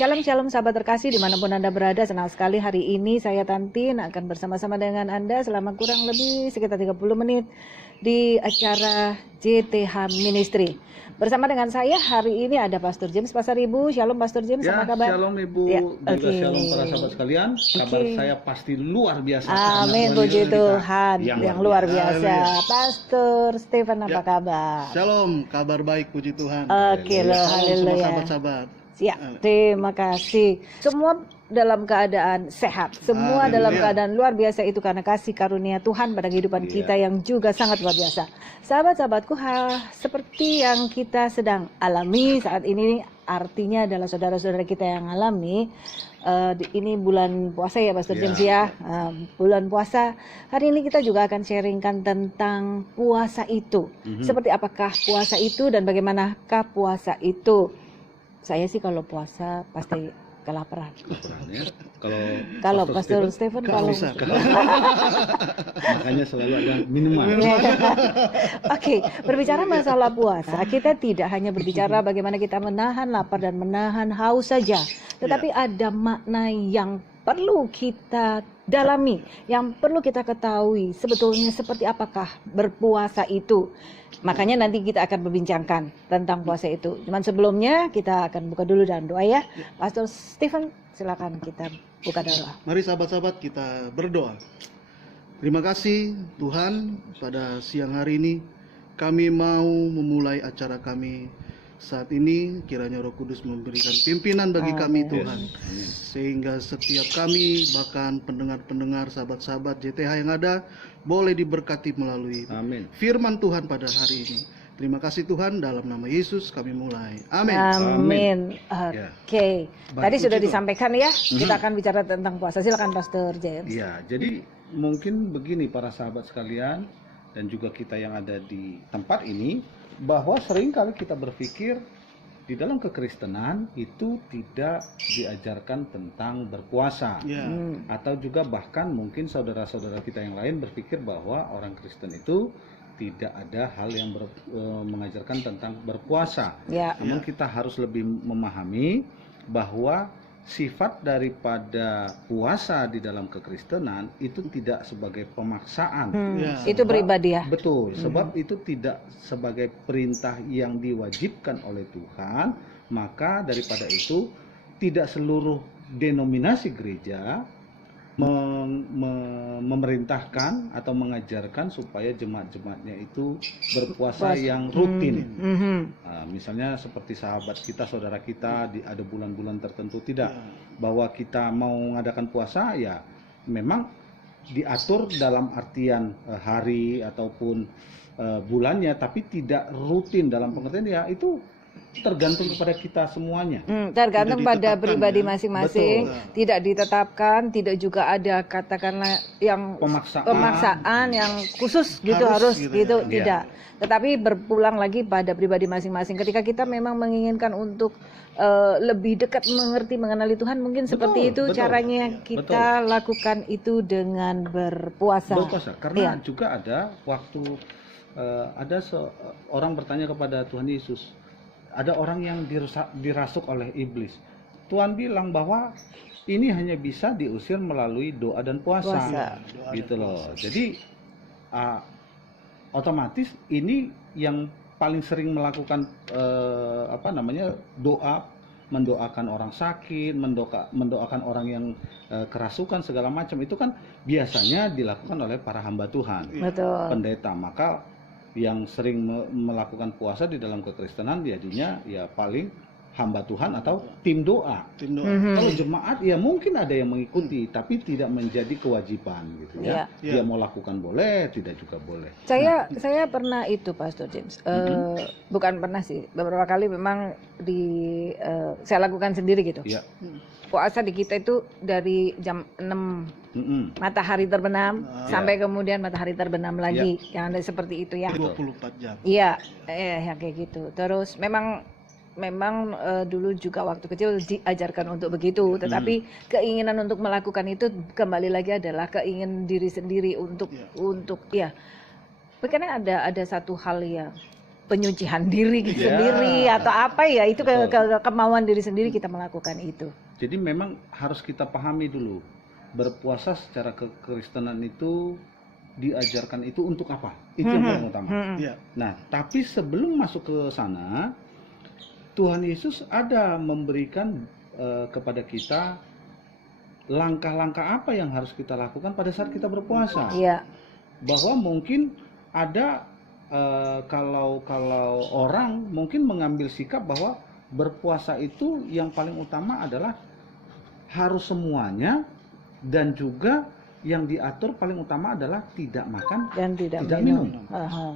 Shalom shalom sahabat terkasih dimanapun Anda berada, senang sekali hari ini saya Tantin akan bersama-sama dengan Anda selama kurang lebih sekitar 30 menit di acara JTH Ministry. Bersama dengan saya hari ini ada Pastor James Pasaribu. Shalom Pastor James, Ya, apa kabar? shalom Ibu, Ya, juga shalom para sahabat sekalian. Kabar saya pasti luar biasa. Amin, puji Tuhan yang luar biasa. Pastor Stephen, apa kabar? Shalom, kabar baik, puji Tuhan. Oke loh, Shalom semua haleluya. sahabat-sahabat. Ya, terima kasih. Semua dalam keadaan sehat, semua dalam keadaan luar biasa, itu karena kasih karunia Tuhan pada kehidupan kita yang juga sangat luar biasa. Sahabat-sahabatku, seperti yang kita sedang alami saat ini, artinya adalah saudara-saudara kita yang alami. Ini bulan puasa ya Pastor James ya. Bulan puasa. Hari ini kita juga akan sharingkan tentang puasa itu. Seperti apakah puasa itu dan bagaimanakah puasa itu. Saya sih kalau puasa pasti kelaparan. Ya. Kalau Pastor Stephen kalau makanya selalu ada minuman. Oke, berbicara masalah puasa, kita tidak hanya berbicara bagaimana kita menahan lapar dan menahan haus saja, tetapi ada makna yang perlu kita dalami, yang perlu kita ketahui sebetulnya seperti apakah berpuasa itu. Makanya nanti kita akan berbincangkan tentang puasa itu. Cuman sebelumnya kita akan buka dulu dalam doa ya. Pastor Stephen, silakan kita buka doa. Mari sahabat-sahabat kita berdoa. Terima kasih Tuhan, pada siang hari ini kami mau memulai acara kami saat ini. Kiranya Roh Kudus memberikan pimpinan bagi kami Tuhan, sehingga setiap kami, bahkan pendengar-pendengar, sahabat-sahabat JTH yang ada, boleh diberkati melalui firman Tuhan pada hari ini. Terima kasih Tuhan, dalam nama Yesus kami mulai. Amin. Amin. Oke. Tadi sudah disampaikan ya, kita akan bicara tentang puasa. Silakan Pastor James. Ya, jadi mungkin begini para sahabat sekalian dan juga kita yang ada di tempat ini, bahwa sering kali kita berpikir di dalam kekristenan itu tidak diajarkan tentang berpuasa, atau juga bahkan mungkin saudara-saudara kita yang lain berpikir bahwa orang Kristen itu tidak ada hal yang mengajarkan tentang berpuasa. Namun kita harus lebih memahami bahwa sifat daripada puasa di dalam kekristenan itu tidak sebagai pemaksaan. Itu pribadi ya. Betul, sebab itu tidak sebagai perintah yang diwajibkan oleh Tuhan. Maka daripada itu tidak seluruh denominasi gereja memerintahkan atau mengajarkan supaya jemaat-jemaatnya itu berpuasa yang rutin. Misalnya seperti sahabat kita, saudara kita, ada bulan-bulan tertentu tidak, bahwa kita mau mengadakan puasa ya memang diatur dalam artian hari ataupun bulannya, tapi tidak rutin dalam pengertian ya itu tergantung kepada kita semuanya. Tergantung pada pribadi masing-masing. Tidak ditetapkan, tidak juga ada katakanlah yang pemaksaan yang khusus gitu harus gitu, tidak. Tetapi berpulang lagi pada pribadi masing-masing. Ketika kita memang menginginkan untuk lebih dekat mengerti, mengenali Tuhan, mungkin seperti itu caranya kita lakukan itu dengan berpuasa. Karena juga ada waktu ada orang bertanya kepada Tuhan Yesus. Ada orang yang dirasuk oleh iblis. Tuhan bilang bahwa ini hanya bisa diusir melalui doa dan puasa. Gitu loh. Jadi otomatis ini yang paling sering melakukan doa, mendoakan orang sakit, mendoakan orang yang kerasukan segala macam, itu kan biasanya dilakukan oleh para hamba Tuhan, pendeta. Maka yang sering melakukan puasa di dalam kekristenan jadinya ya paling hamba Tuhan atau tim doa. Kalau jemaat ya mungkin ada yang mengikuti, tapi tidak menjadi kewajiban gitu ya. Dia mau lakukan boleh, tidak juga boleh. Saya pernah itu Pastor James. Bukan pernah sih, beberapa kali memang saya lakukan sendiri gitu. Puasa di kita itu dari jam 6 matahari terbenam sampai kemudian matahari terbenam lagi. Yang ada seperti itu ya. 24 jam. Iya, ya kayak gitu. Terus memang dulu juga waktu kecil diajarkan untuk begitu, tetapi keinginan untuk melakukan itu kembali lagi adalah keinginan diri sendiri untuk ya. Karena ada satu hal yang penyucian diri Ya. sendiri atau apa ya, itu kemauan diri sendiri kita melakukan itu. Jadi memang harus kita pahami dulu, berpuasa secara kekristenan itu diajarkan itu untuk apa? Itu yang paling utama. Iya. Nah, tapi sebelum masuk ke sana, Tuhan Yesus ada memberikan kepada kita langkah-langkah apa yang harus kita lakukan pada saat kita berpuasa. Iya. Bahwa mungkin ada kalau orang mungkin mengambil sikap bahwa berpuasa itu yang paling utama adalah harus semuanya, dan juga yang diatur paling utama adalah tidak makan Dan tidak minum. Aha.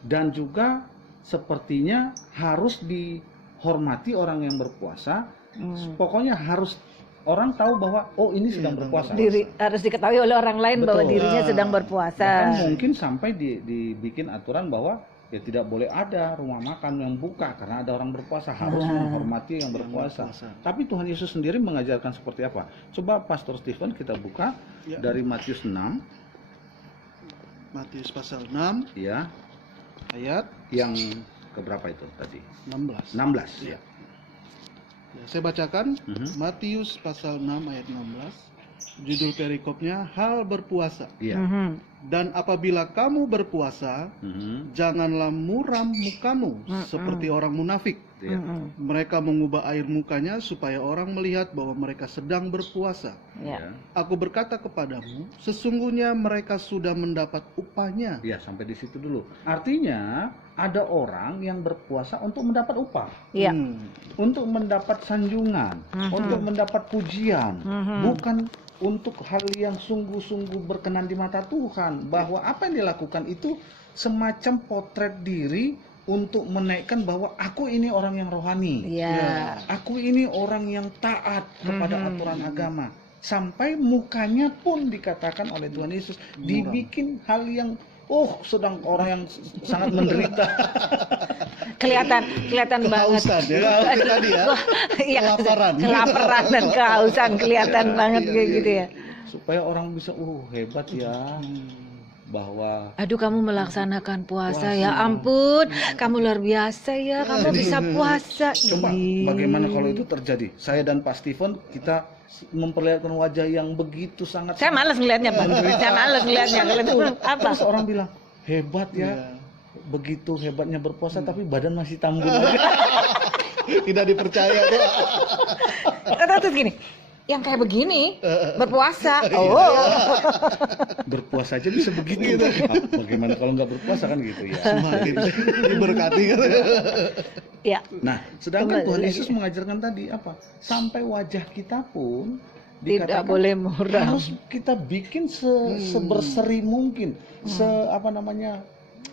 Dan juga sepertinya harus dihormati orang yang berpuasa. Pokoknya harus orang tahu bahwa oh ini sedang berpuasa. Harus diketahui oleh orang lain bahwa Betul. dirinya sedang berpuasa. Bahkan mungkin sampai dibikin aturan bahwa ya tidak boleh ada rumah makan yang buka karena ada orang berpuasa, harus menghormati yang berpuasa. Tapi Tuhan Yesus sendiri mengajarkan seperti apa? Coba Pastor Stephen kita buka dari Matius 6. Matius pasal 6 Ya, ayat yang keberapa itu tadi? 16. 16 ya. Ya, saya bacakan Mhm. Matius pasal 6 ayat 16. Judul perikopnya hal berpuasa. Iya. Mhm. Dan apabila kamu berpuasa, Mhm. janganlah muram mukamu seperti orang munafik. Iya. Mhm. Mereka mengubah air mukanya supaya orang melihat bahwa mereka sedang berpuasa. Ya. Ya. Aku berkata kepadamu, sesungguhnya mereka sudah mendapat upahnya. Ya, sampai di situ dulu. Artinya ada orang yang berpuasa untuk mendapat upah, Iya. untuk mendapat sanjungan, untuk mendapat pujian, bukan untuk hal yang sungguh-sungguh berkenan di mata Tuhan. Bahwa apa yang dilakukan itu semacam potret diri untuk menaikkan bahwa aku ini orang yang rohani. Iya. Aku ini orang yang taat kepada aturan agama. Sampai mukanya pun dikatakan oleh Tuhan Yesus dibikin hal yang sedang orang yang sangat menderita. Kelihatan banget. Kehausan ya, kayak tadi ya. Iya, Kelaparan. kelaparan dan kehausan kelihatan banget kayak gitu ya. Supaya orang bisa hebat ya, bahwa Aduh, kamu melaksanakan puasa ya ampun, kamu luar biasa ya, kamu bisa puasa. coba Ih. bagaimana kalau itu terjadi. Saya dan Pak Stephen kita memperlihatkan wajah yang begitu sangat. Saya malas ngelihatnya, Pak. Saya malas ngelihatnya. Apa? Terus orang bilang hebat ya, begitu hebatnya berpuasa tapi badan masih tambun aja. Tidak dipercaya tuh. Terus gini, yang kayak begini berpuasa. Berpuasa aja bisa begitu. Bagaimana kalau nggak berpuasa kan gitu ya. Semakin diberkati kan. Ya. Nah, sedangkan Kembali Tuhan lagi. Yesus mengajarkan tadi apa? Sampai wajah kita pun Tidak dikatakan boleh muram. harus kita bikin seberseri mungkin,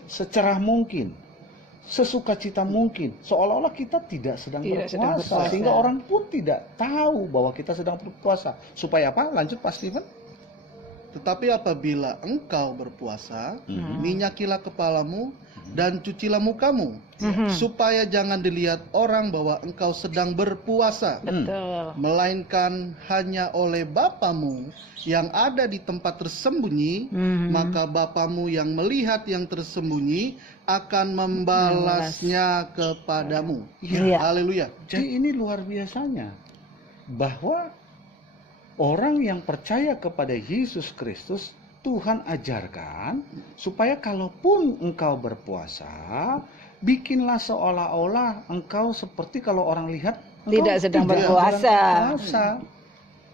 secerah mungkin, sesukacita mungkin, seolah-olah kita tidak sedang Sedang berpuasa, berpuasa. sehingga orang pun tidak tahu bahwa kita sedang berpuasa. Supaya apa? Lanjut Pak Steven. Tetapi apabila engkau berpuasa, minyakilah kepalamu dan cucilah mukamu, supaya jangan dilihat orang bahwa engkau sedang berpuasa, Betul. melainkan hanya oleh Bapamu yang ada di tempat tersembunyi, maka Bapamu yang melihat yang tersembunyi akan membalasnya kepadamu. Iya. Haleluya. Jadi ini luar biasanya bahwa orang yang percaya kepada Yesus Kristus, Tuhan ajarkan supaya kalaupun engkau berpuasa, bikinlah seolah-olah engkau seperti kalau orang lihat engkau Tidak sedang tidak berpuasa. sedang berpuasa.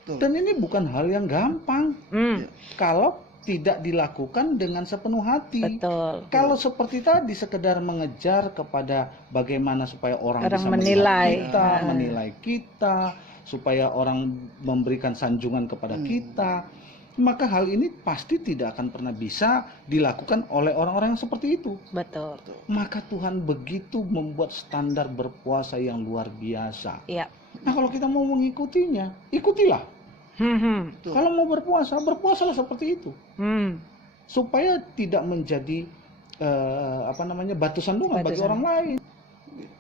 Betul. Dan ini bukan hal yang gampang kalau tidak dilakukan dengan sepenuh hati. Betul. Kalau seperti tadi sekedar mengejar kepada bagaimana supaya orang bisa menilai. menilai kita, supaya orang memberikan sanjungan kepada kita, maka hal ini pasti tidak akan pernah bisa dilakukan oleh orang-orang yang seperti itu. Betul. Maka Tuhan begitu membuat standar berpuasa yang luar biasa. Iya. Nah, kalau kita mau mengikutinya, ikutilah. Betul. Kalau mau berpuasa, berpuasalah seperti itu. Supaya tidak menjadi batu sandungan bagi orang lain.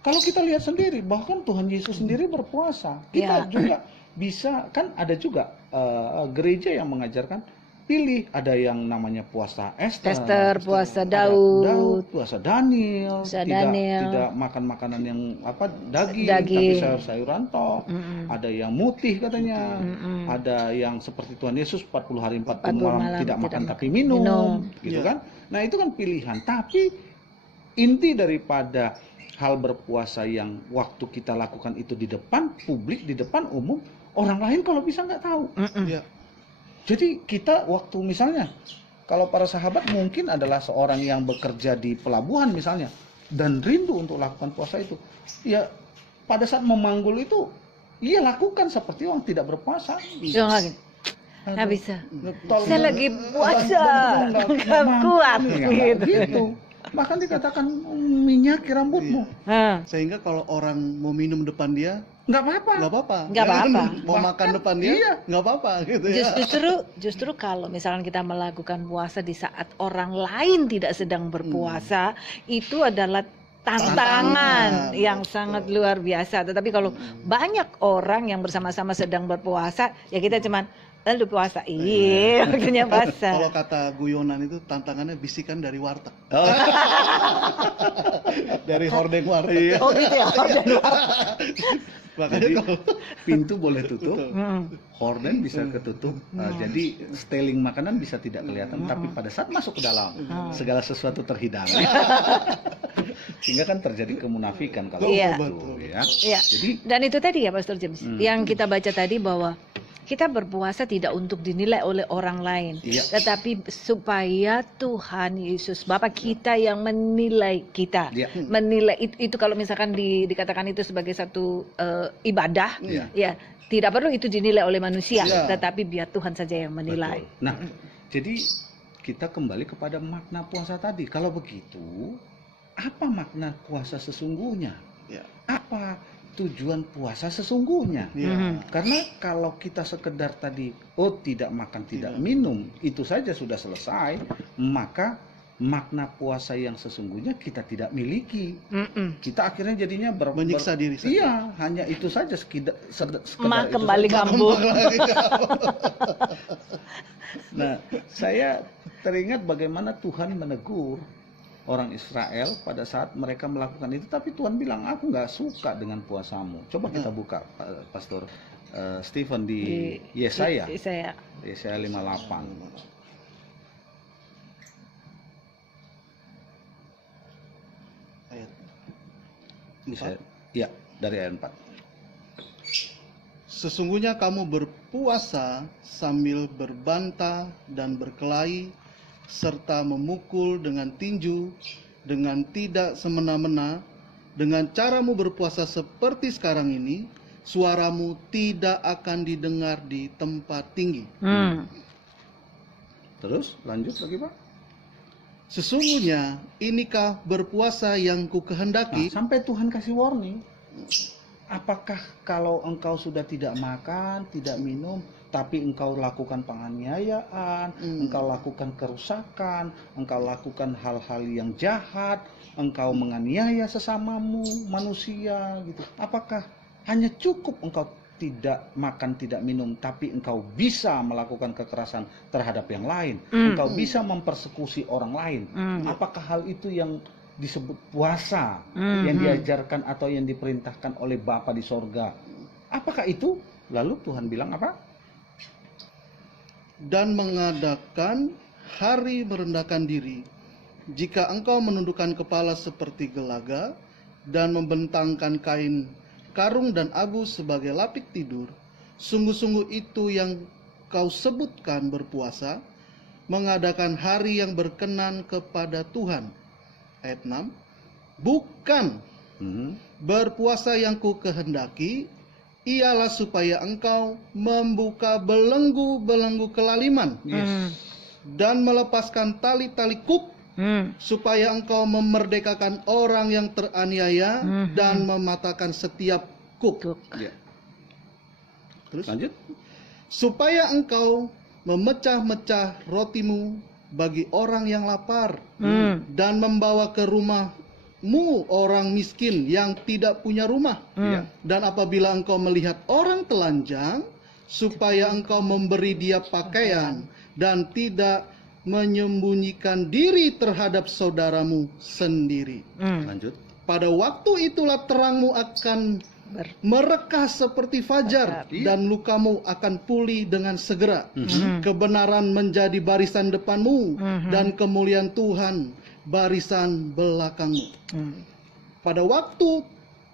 Kalau kita lihat sendiri, bahkan Tuhan Yesus sendiri berpuasa. Kita juga bisa, kan ada juga gereja yang mengajarkan pilih, ada yang namanya puasa Esther, puasa ada Daud, puasa Daniel, puasa tidak Daniel. tidak makan makanan yang daging, Daging. tapi sayur-sayuran tok. Ada yang mutih katanya. Mm-mm. Ada yang seperti Tuhan Yesus 40 hari 40 40 malam, malam tidak tidak makan makan. tapi minum, gitu Iya. kan. Nah, itu kan pilihan, tapi inti daripada hal berpuasa yang waktu kita lakukan itu di depan publik, di depan umum, orang lain kalau bisa nggak tahu. Mm-mm. Ya. Jadi kita waktu misalnya, kalau para sahabat mungkin adalah seorang yang bekerja di pelabuhan misalnya, dan rindu untuk lakukan puasa itu, ya pada saat memanggul itu, ia lakukan seperti orang tidak berpuasa. Ya nggak gitu. Nggak bisa. Tolong- Saya lagi puasa, Nggak nggak kuat, Ya, gitu. gitu. Bahkan dikatakan minyaki rambutmu. Hah. Sehingga kalau orang mau minum depan dia, Nggak apa-apa. nggak apa-apa. Nggak apa-apa. Mau makan Bahkan, depan dia, iya. nggak apa-apa gitu ya. Justru kalau misalkan kita melakukan puasa di saat orang lain tidak sedang berpuasa, itu adalah tantangan yang Betul. sangat luar biasa. Tetapi kalau banyak orang yang bersama-sama sedang berpuasa, ya kita cuman lu puasa, iya, waktunya Kalau puasa. kata guyonan itu tantangannya bisikan dari warteg. Oh, Dari hordeng warteg. Oh gitu ya. Makanya jadi kalau pintu boleh tutup, Hmm. horden bisa ketutup, jadi stealing makanan bisa tidak kelihatan, tapi pada saat masuk ke dalam segala sesuatu terhidang, sehingga kan terjadi kemunafikan kalau Iya. itu, ya. Iya. Jadi Dan itu tadi ya Pastor James, yang kita baca tadi bahwa kita berpuasa tidak untuk dinilai oleh orang lain, Iya. tetapi supaya Tuhan Yesus Bapa kita yang menilai kita, Iya. menilai itu kalau misalkan dikatakan itu sebagai satu ibadah, Iya. ya tidak perlu itu dinilai oleh manusia, Iya. tetapi biar Tuhan saja yang menilai. betul. Nah, jadi kita kembali kepada makna puasa tadi. Kalau begitu, apa makna puasa sesungguhnya? ya, Apa tujuan puasa sesungguhnya? ya. Karena kalau kita sekedar tadi, tidak makan, tidak Tidak. minum, itu saja sudah selesai, maka makna puasa yang sesungguhnya kita tidak miliki. Mm-mm. Kita akhirnya jadinya Menyiksa diri saja. Iya, hanya itu saja sekedar Mak itu kembali saja. kampung. Nah, saya teringat bagaimana Tuhan menegur orang Israel pada saat mereka melakukan itu, tapi Tuhan bilang, aku nggak suka dengan puasamu. Coba kita buka, Pastor Stephen, di Yesaya, Yesaya. Yesaya 58. Ayat Yesaya, 4. ya, dari ayat 4. Sesungguhnya kamu berpuasa sambil berbantah dan berkelahi, serta memukul dengan tinju, dengan tidak semena-mena. Dengan caramu berpuasa seperti sekarang ini, suaramu tidak akan didengar di tempat tinggi. Hmm. Terus lanjut lagi, Pak. Sesungguhnya inikah berpuasa yang ku Nah, kehendaki. sampai Tuhan kasih warning. Apakah kalau engkau sudah tidak makan, tidak minum, tapi engkau lakukan penganiayaan, engkau lakukan kerusakan, engkau lakukan hal-hal yang jahat, engkau menganiaya sesamamu manusia gitu. Apakah hanya cukup engkau tidak makan, tidak minum, tapi engkau bisa melakukan kekerasan terhadap yang lain, engkau bisa mempersekusi orang lain? Apakah hal itu yang disebut puasa, yang diajarkan atau yang diperintahkan oleh Bapa di sorga? Apakah itu? Lalu Tuhan bilang apa? Dan mengadakan hari merendahkan diri. Jika engkau menundukkan kepala seperti gelaga dan membentangkan kain karung dan abu sebagai lapik tidur, sungguh-sungguh itu yang kau sebutkan berpuasa, mengadakan hari yang berkenan kepada Tuhan. Ayat 6. Bukan berpuasa yang ku kehendaki, ialah supaya engkau membuka belenggu-belenggu kelaliman dan melepaskan tali-tali kuk, supaya engkau memerdekakan orang yang teraniaya dan mematahkan setiap kuk. Ya. Terus, Lanjut. supaya engkau memecah-mecah rotimu bagi orang yang lapar dan membawa ke rumahmu orang miskin yang tidak punya rumah. Ya. Dan apabila engkau melihat orang telanjang, supaya engkau memberi dia pakaian dan tidak menyembunyikan diri terhadap saudaramu sendiri. Lanjut. Pada waktu itulah terangmu akan merekah seperti fajar dan lukamu akan pulih dengan segera. Kebenaran menjadi barisan depanmu dan kemuliaan Tuhan barisan belakangmu. Pada waktu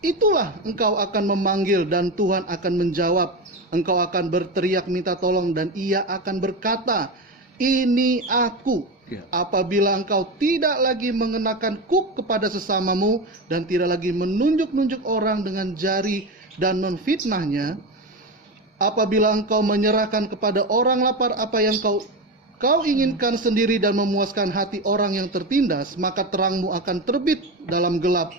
itulah engkau akan memanggil dan Tuhan akan menjawab. Engkau akan berteriak minta tolong dan Ia akan berkata, "Ini aku." Apabila engkau tidak lagi mengenakan kuk kepada sesamamu dan tidak lagi menunjuk-nunjuk orang dengan jari dan menfitnahnya, apabila engkau menyerahkan kepada orang lapar apa yang kau inginkan sendiri dan memuaskan hati orang yang tertindas, maka terangmu akan terbit dalam gelap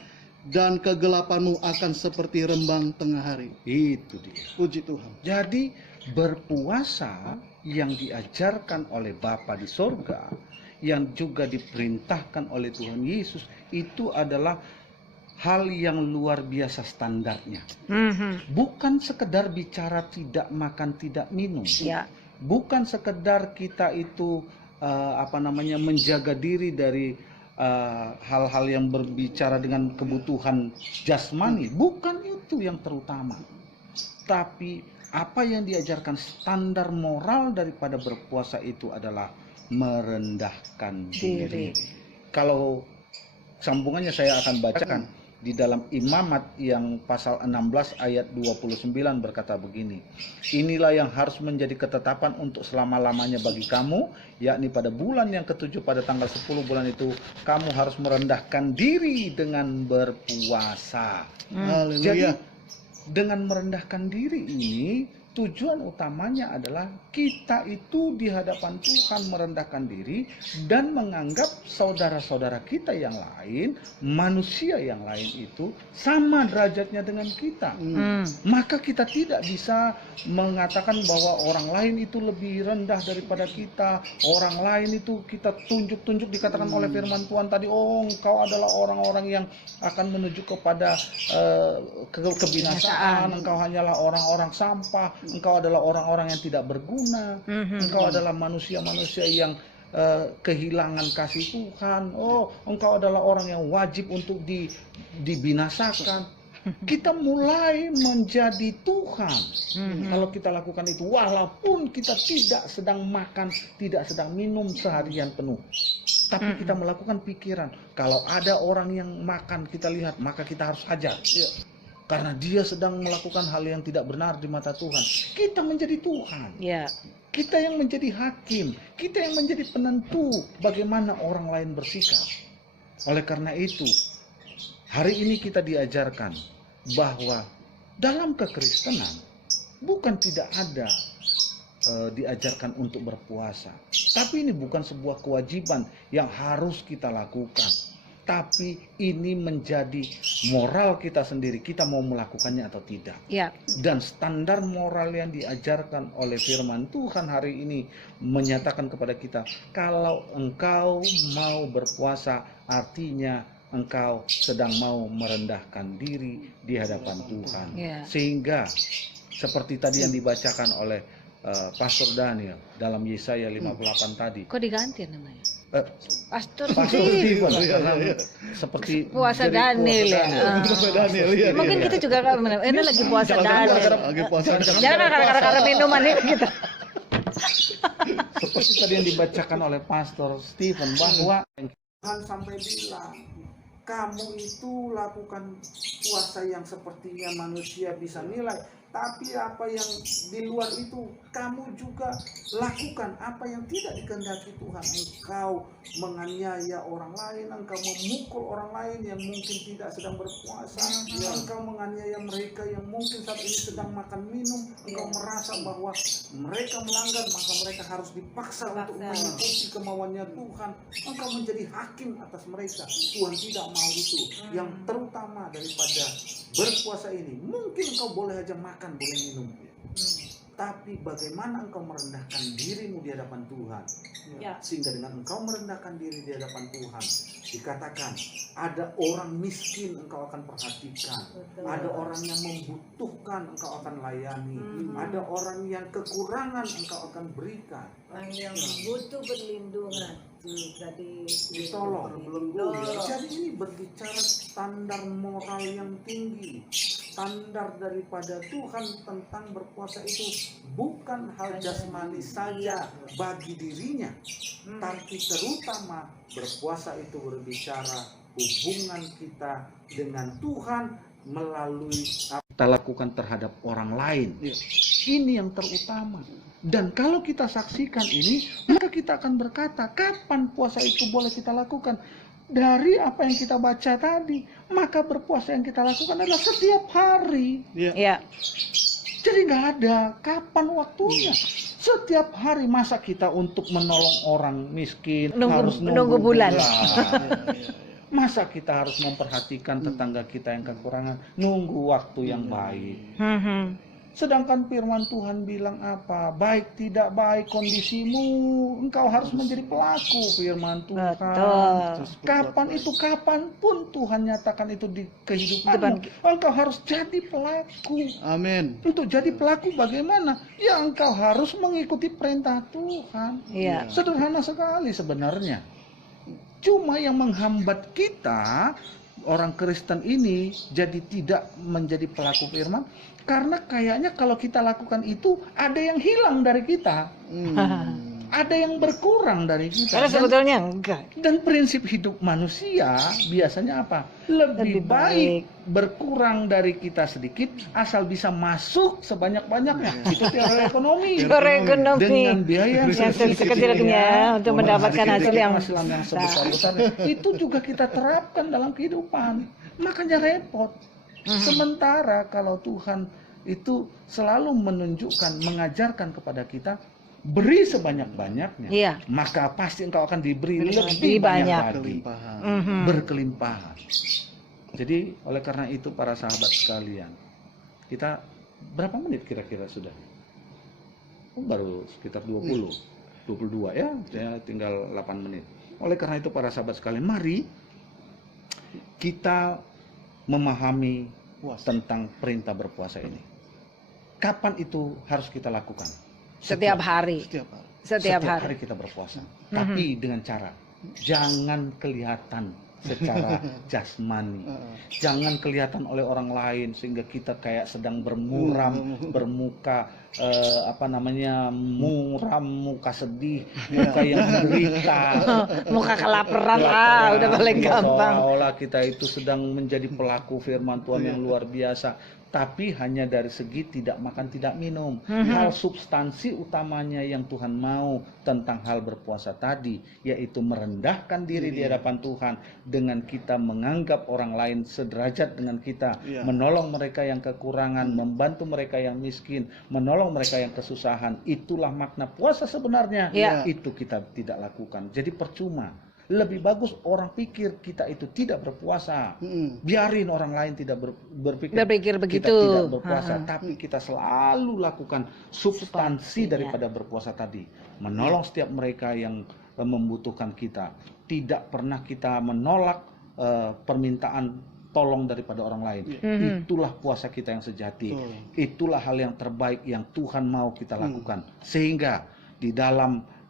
dan kegelapanmu akan seperti rembang tengah hari. Itu dia. Puji Tuhan. Jadi berpuasa yang diajarkan oleh Bapa di sorga, yang juga diperintahkan oleh Tuhan Yesus, itu adalah hal yang luar biasa standarnya. Bukan sekedar bicara tidak makan, tidak minum. Ya. Bukan sekedar kita itu menjaga diri dari hal-hal yang berbicara dengan kebutuhan jasmani. Bukan itu yang terutama. Tapi apa yang diajarkan standar moral daripada berpuasa itu adalah merendahkan diri. Kalau sambungannya saya akan bacakan di dalam Imamat yang pasal 16 ayat 29 berkata begini. Inilah yang harus menjadi ketetapan untuk selama-lamanya bagi kamu, yakni pada bulan yang ketujuh pada tanggal 10 bulan itu kamu harus merendahkan diri dengan berpuasa. Jadi dengan merendahkan diri ini tujuan utamanya adalah kita itu di hadapan Tuhan merendahkan diri dan menganggap saudara-saudara kita yang lain, manusia yang lain itu sama derajatnya dengan kita. Maka kita tidak bisa mengatakan bahwa orang lain itu lebih rendah daripada kita. Orang lain itu kita tunjuk-tunjuk, dikatakan oleh firman Tuhan tadi, oh engkau adalah orang-orang yang akan menuju kepada kebinasaan, engkau hanyalah orang-orang sampah, engkau adalah orang-orang yang tidak berguna, engkau adalah manusia-manusia yang kehilangan kasih Tuhan, oh engkau adalah orang yang wajib untuk dibinasakan. Kita mulai menjadi Tuhan kalau kita lakukan itu, walaupun kita tidak sedang makan, tidak sedang minum seharian penuh, tapi kita melakukan pikiran, kalau ada orang yang makan kita lihat, maka kita harus hajar. Karena dia sedang melakukan hal yang tidak benar di mata Tuhan. Kita menjadi Tuhan. Ya. Kita yang menjadi hakim. Kita yang menjadi penentu bagaimana orang lain bersikap. Oleh karena itu, hari ini kita diajarkan bahwa dalam kekristenan bukan tidak ada diajarkan untuk berpuasa. Tapi ini bukan sebuah kewajiban yang harus kita lakukan. Tapi ini menjadi moral kita sendiri, kita mau melakukannya atau tidak. Ya. Dan standar moral yang diajarkan oleh firman Tuhan hari ini menyatakan kepada kita, kalau engkau mau berpuasa, artinya engkau sedang mau merendahkan diri di hadapan Tuhan. Ya. Sehingga seperti tadi yang dibacakan oleh Pastor Daniel dalam Yesaya 58 tadi. Kok diganti namanya? Pastor Pastor Steve. Steve, seperti Puasa jadi Daniel ya. Puasa Daniel, iya. Mungkin kita juga kan ini lagi puasa Daniel. Lagi puasa. Jangan karena minuman ini kita. Seperti tadi yang dibacakan oleh Pastor Stephen, bahwa Tuhan sampai bilang, kamu itu lakukan puasa yang sepertinya manusia bisa nilai, tapi apa yang di luar itu kamu juga lakukan, apa yang tidak dikehendaki Tuhan. Engkau menganiaya orang lain, engkau memukul orang lain yang mungkin tidak sedang berpuasa, engkau menganiaya mereka yang mungkin saat ini sedang makan minum, engkau merasa bahwa mereka melanggar, maka mereka harus dipaksa untuk mengikuti kemauannya Tuhan. Engkau menjadi hakim atas mereka. Tuhan tidak mau itu. Yang terutama daripada berpuasa ini, mungkin engkau boleh aja makan, boleh minum, tetapi bagaimana engkau merendahkan dirimu di hadapan Tuhan. Ya. Sehingga dengan engkau merendahkan diri di hadapan Tuhan, dikatakan ada orang miskin engkau akan perhatikan, Betul. ada orang yang membutuhkan engkau akan layani, ada orang yang kekurangan engkau akan berikan. Orang yang butuh perlindungan juga Ditolong. ditolong. Jadi ini berbicara standar moral yang tinggi. Standar daripada Tuhan tentang berpuasa itu bukan hal jasmani saja bagi dirinya, tapi terutama berpuasa itu berbicara hubungan kita dengan Tuhan melalui apa kita lakukan terhadap orang lain. Ini yang terutama. Dan kalau kita saksikan ini, maka kita akan berkata, kapan puasa itu boleh kita lakukan? Dari apa yang kita baca tadi, maka berpuasa yang kita lakukan adalah setiap hari. Ya. Jadi nggak ada kapan waktunya. Setiap hari, masa kita untuk menolong orang miskin harus Nunggu bulan. Masa kita harus memperhatikan tetangga kita yang kekurangan, nunggu waktu yang baik. Sedangkan firman Tuhan bilang apa? Baik tidak baik kondisimu, engkau harus menjadi pelaku firman Tuhan. Betul. Kapan itu, kapanpun Tuhan nyatakan itu di kehidupanmu, engkau harus jadi pelaku. Amin. Untuk jadi pelaku bagaimana? Ya engkau harus mengikuti perintah Tuhan. Iya. Sederhana sekali sebenarnya. Cuma yang menghambat kita, orang Kristen ini, jadi tidak menjadi pelaku firman, karena kayaknya kalau kita lakukan itu, ada yang hilang dari kita. Ada yang berkurang dari kita. Karena sebetulnya enggak. Dan prinsip hidup manusia biasanya apa? Lebih baik berkurang dari kita sedikit, asal bisa masuk sebanyak-banyaknya. Itu teori ekonomi. Teori ekonomi. Dengan biaya yang sekecil-kecilnya untuk mendapatkan hasil yang sebesar-besarnya. Itu juga kita terapkan dalam kehidupan. Makanya repot. Sementara kalau Tuhan itu selalu menunjukkan, mengajarkan kepada kita, beri sebanyak-banyaknya, Iya. maka pasti engkau akan diberi Lebih lebih banyak. banyak lagi. Kelimpahan. Berkelimpahan. Jadi oleh karena itu para sahabat sekalian, kita berapa menit kira-kira sudah? Baru sekitar 22 ya, tinggal 8 menit. Oleh karena itu para sahabat sekalian, mari kita memahami tentang perintah berpuasa ini. Kapan itu harus kita lakukan? Setiap hari. Setiap hari. Setiap hari. kita berpuasa. Tapi dengan cara, jangan kelihatan secara jasmani. Jangan kelihatan oleh orang lain sehingga kita kayak sedang bermuram, bermuka muram, muka sedih, muka yang menderita, Muka kelaparan udah paling gampang. Seolah-olah kita itu sedang menjadi pelaku firman Tuhan yang luar biasa. Tapi hanya dari segi tidak makan, tidak minum. Hal substansi utamanya yang Tuhan mau tentang hal berpuasa tadi, yaitu merendahkan diri di hadapan Tuhan dengan kita menganggap orang lain sederajat dengan kita, menolong mereka yang kekurangan, membantu mereka yang miskin, menolong mereka yang kesusahan. Itulah makna puasa sebenarnya. Itu kita tidak lakukan. Jadi percuma. Lebih bagus orang pikir kita itu tidak berpuasa. Biarin orang lain tidak berpikir begitu. kita tidak berpuasa. Tapi kita selalu lakukan substansi daripada berpuasa tadi. Menolong setiap mereka yang membutuhkan kita. Tidak pernah kita menolak permintaan tolong daripada orang lain. Itulah puasa kita yang sejati. Itulah hal yang terbaik yang Tuhan mau kita lakukan. Sehingga di dalam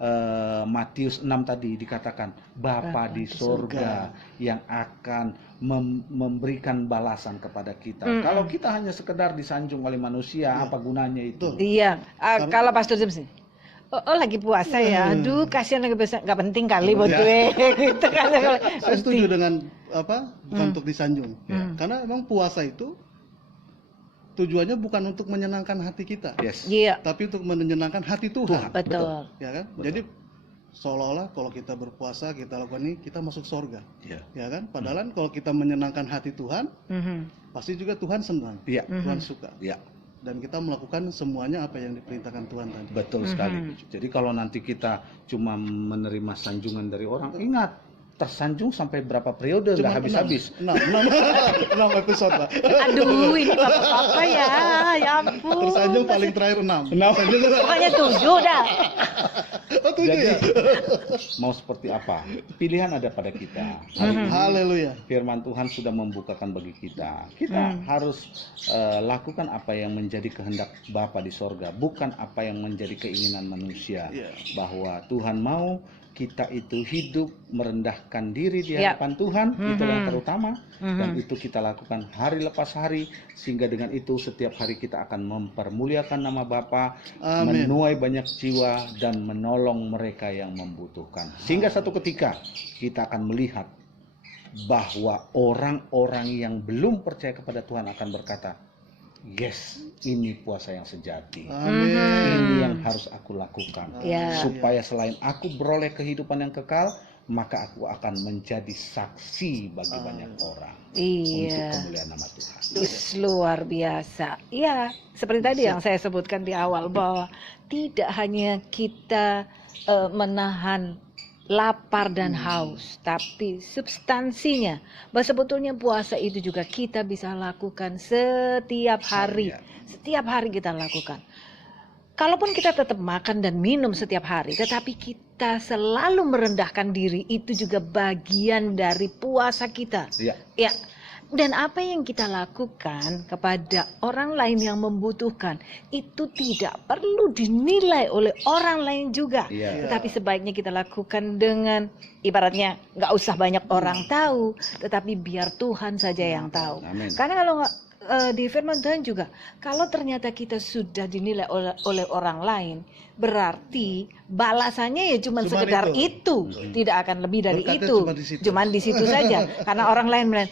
Matius 6 tadi dikatakan Bapa di surga yang akan memberikan balasan kepada kita. Kalau kita hanya sekedar disanjung oleh manusia, apa gunanya itu? Iya. Kalau Pastor James, lagi puasa ya, aduh kasihan lagi puasa, nggak penting kali buat gue. Gitu kan. Saya setuju dengan bukan untuk disanjung. Karena memang puasa itu tujuannya bukan untuk menyenangkan hati kita, tapi untuk menyenangkan hati Tuhan. Betul. Ya kan? Jadi seolah-olah kalau kita berpuasa, kita lakukan ini, kita masuk surga. Ya kan? Padahal kalau kita menyenangkan hati Tuhan, pasti juga Tuhan senang. Tuhan suka. Dan kita melakukan semuanya apa yang diperintahkan Tuhan tadi. Betul sekali. Jadi kalau nanti kita cuma menerima sanjungan dari orang, ingat tersanjung sampai berapa periode nggak habis-habis. 6 episode Pak. Aduh, ini bapak-bapak ya ampun. Tersanjung paling terakhir 6. Pokoknya 7 dah. Oh, 7 Jadi ya. mau seperti apa? Pilihan ada pada kita. Haleluya. Firman Tuhan sudah membukakan bagi kita. Kita harus lakukan apa yang menjadi kehendak Bapa di sorga, bukan apa yang menjadi keinginan manusia. Iya. Bahwa Tuhan mau kita itu hidup merendahkan diri di hadapan Tuhan, itu yang terutama, dan itu kita lakukan hari lepas hari, sehingga dengan itu setiap hari kita akan mempermuliakan nama Bapa, Amin. menuai banyak jiwa dan menolong mereka yang membutuhkan. Sehingga satu ketika kita akan melihat bahwa orang-orang yang belum percaya kepada Tuhan akan berkata, yes, ini puasa yang sejati. Amin. Ini yang harus aku lakukan. Ya. Supaya selain aku beroleh kehidupan yang kekal, maka aku akan menjadi saksi bagi banyak orang. Untuk Iya. kemuliaan nama Tuhan. Luar biasa. Iya, seperti tadi yang saya sebutkan di awal bahwa tidak hanya kita menahan lapar dan haus, tapi substansinya bahwa sebetulnya puasa itu juga kita bisa lakukan setiap hari. Setiap hari kita lakukan. Kalaupun kita tetap makan dan minum setiap hari, tetapi kita selalu merendahkan diri, itu juga bagian dari puasa kita. Iya. Ya. Dan apa yang kita lakukan kepada orang lain yang membutuhkan itu tidak perlu dinilai oleh orang lain juga. Iya. Tetapi sebaiknya kita lakukan dengan ibaratnya nggak usah banyak orang tahu, tetapi biar Tuhan saja yang tahu. Amin. Karena kalau di firman Tuhan juga, kalau ternyata kita sudah dinilai oleh orang lain, berarti balasannya ya cuma sekedar itu. Tidak akan lebih dari Berkatnya itu. cuma di situ. Cuman di situ saja. Karena orang lain bilang,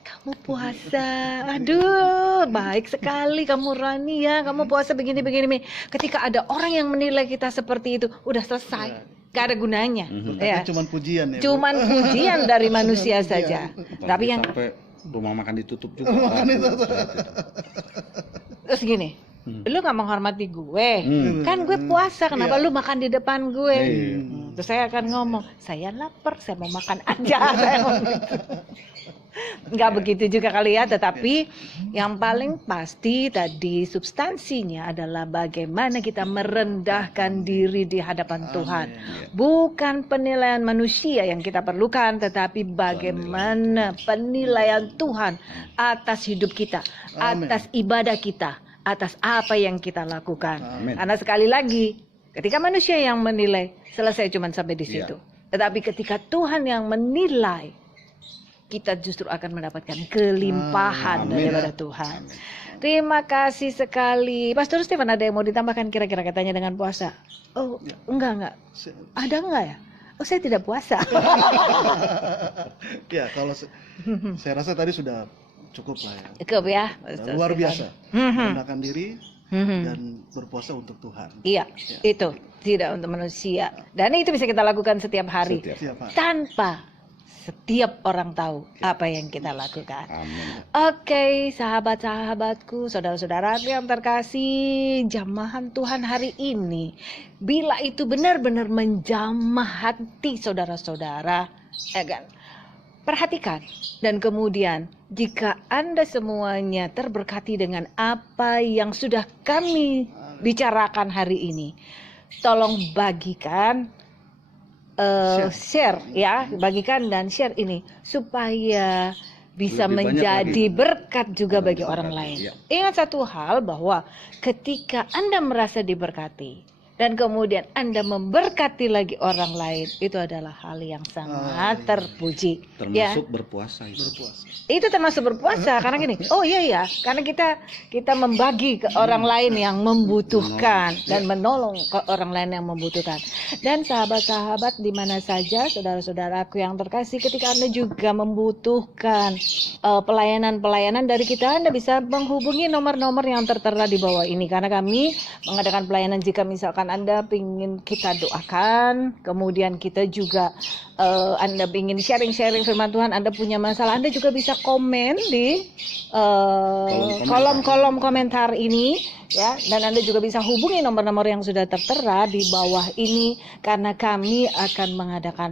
kamu puasa, aduh baik sekali kamu Rani ya, kamu puasa begini-begini. Ketika ada orang yang menilai kita seperti itu, udah selesai. Gak ada gunanya. Ya. Cuman pujian ya. Bu. Cuman pujian dari manusia saja. Tapi yang sampai rumah makan ditutup juga. terus gini, lu gak menghormati gue, kan gue puasa, kenapa lu makan di depan gue? Terus saya akan ngomong, saya lapar, saya mau makan aja. Saya mau gitu. Nggak begitu juga kali ya, tetapi yang paling pasti tadi substansinya adalah bagaimana kita merendahkan diri di hadapan Tuhan. Bukan penilaian manusia yang kita perlukan, tetapi bagaimana penilaian Tuhan atas hidup kita, atas ibadah kita, atas apa yang kita lakukan. Karena sekali lagi, ketika manusia yang menilai, selesai cuma sampai di situ. Tetapi ketika Tuhan yang menilai, kita justru akan mendapatkan kelimpahan daripada Tuhan. Terima kasih sekali. Pastor Stephen, ada yang mau ditambahkan kira-kira katanya dengan puasa? Oh, enggak. Ada enggak ya? Oh, saya tidak puasa. Ya, kalau saya rasa tadi sudah cukup lah ya. Cukup ya. Luar biasa. Merendahkan diri dan berpuasa untuk Tuhan. Iya, itu tidak untuk manusia. Dan itu bisa kita lakukan setiap hari. Tanpa setiap orang tahu apa yang kita lakukan. Amin. Oke, sahabat-sahabatku, saudara-saudara yang terkasih, jamahan Tuhan hari ini, bila itu benar-benar menjamah hati saudara-saudara, ya kan? Perhatikan, dan kemudian jika Anda semuanya terberkati dengan apa yang sudah kami bicarakan hari ini, tolong bagikan, share ya, bagikan dan share ini supaya bisa Lebih menjadi banyak berkat juga bagi orang lain. Ingat satu hal, bahwa ketika Anda merasa diberkati dan kemudian Anda memberkati lagi orang lain, itu adalah hal yang sangat terpuji. Termasuk berpuasa itu. Itu termasuk berpuasa, karena gini, oh iya, karena kita membagi ke orang lain yang membutuhkan dan menolong ke orang lain yang membutuhkan. Dan sahabat-sahabat di mana saja, saudara-saudaraku yang terkasih, ketika Anda juga membutuhkan pelayanan-pelayanan dari kita, Anda bisa menghubungi nomor-nomor yang tertera di bawah ini, karena kami mengadakan pelayanan jika misalkan Anda ingin kita doakan, kemudian kita juga Anda ingin sharing-sharing firman Tuhan, Anda punya masalah, Anda juga bisa komen di kolom-kolom komentar ini, ya. Dan Anda juga bisa hubungi nomor-nomor yang sudah tertera di bawah ini karena kami akan mengadakan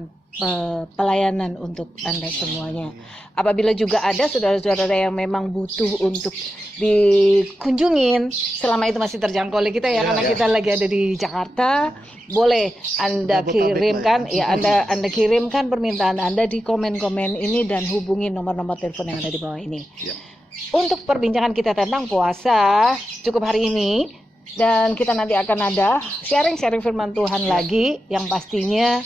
pelayanan untuk Anda semuanya. Apabila juga ada saudara-saudara yang memang butuh untuk dikunjungin selama itu masih terjangkau oleh kita ya, karena kita lagi ada di Jakarta, boleh Anda kirimkan Anda kirimkan permintaan Anda di komen-komen ini dan hubungi nomor-nomor telepon yang ada di bawah ini. Untuk perbincangan kita tentang puasa cukup hari ini, dan kita nanti akan ada sharing-sharing firman Tuhan lagi yang pastinya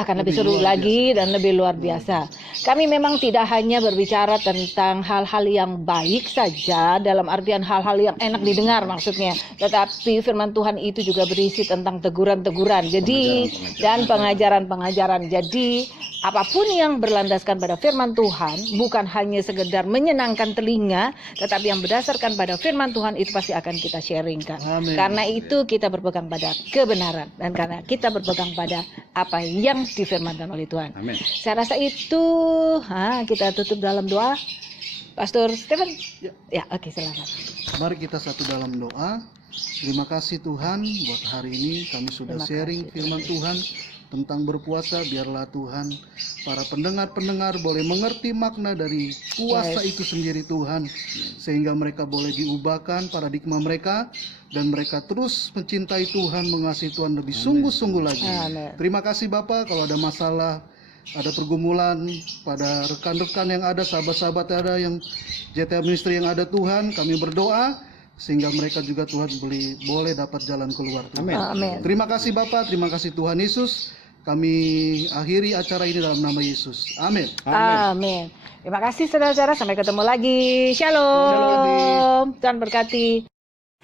akan lebih seru lagi dan lebih luar biasa. Kami memang tidak hanya berbicara tentang hal-hal yang baik saja, dalam artian hal-hal yang enak didengar maksudnya, tetapi firman Tuhan itu juga berisi tentang teguran-teguran. Jadi dan pengajaran-pengajaran. Jadi apapun yang berlandaskan pada firman Tuhan bukan hanya sekedar menyenangkan telinga, tetapi yang berdasarkan pada firman Tuhan itu pasti akan kita sharingkan. Amin. Karena itu kita berpegang pada kebenaran, dan karena kita berpegang pada apa yang difirmankan oleh Tuhan. Amin. Saya rasa itu kita tutup dalam doa. Pastor Stephen? Ya, oke, silakan. Mari kita satu dalam doa. Terima kasih Tuhan buat hari ini kami sudah sharing firman Tuhan tentang berpuasa. Biarlah Tuhan para pendengar-pendengar boleh mengerti makna dari puasa itu sendiri Tuhan, sehingga mereka boleh diubahkan paradigma mereka dan mereka terus mencintai Tuhan, mengasihi Tuhan lebih sungguh-sungguh lagi. Amin. Terima kasih Bapak. Kalau ada masalah, ada pergumulan pada rekan-rekan yang ada, sahabat-sahabat ada yang JTA Ministry yang ada Tuhan, kami berdoa sehingga mereka juga Tuhan boleh dapat jalan keluar Tuhan. Amin. Terima kasih Bapak, terima kasih Tuhan Yesus. Kami akhiri acara ini dalam nama Yesus. Amin. Amin. Terima kasih saudara-saudara, sampai ketemu lagi. Shalom. Tuhan berkati.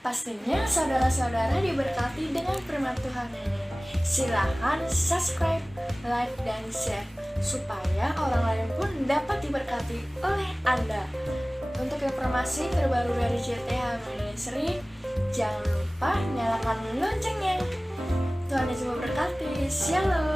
Pastinya saudara-saudara diberkati dengan firman Tuhan ini. Silahkan subscribe, like, dan share supaya orang lain pun dapat diberkati oleh Anda. Untuk informasi terbaru dari JTH Ministry, jangan lupa nyalakan loncengnya. Tuhan Yesus memberkati. Shalom.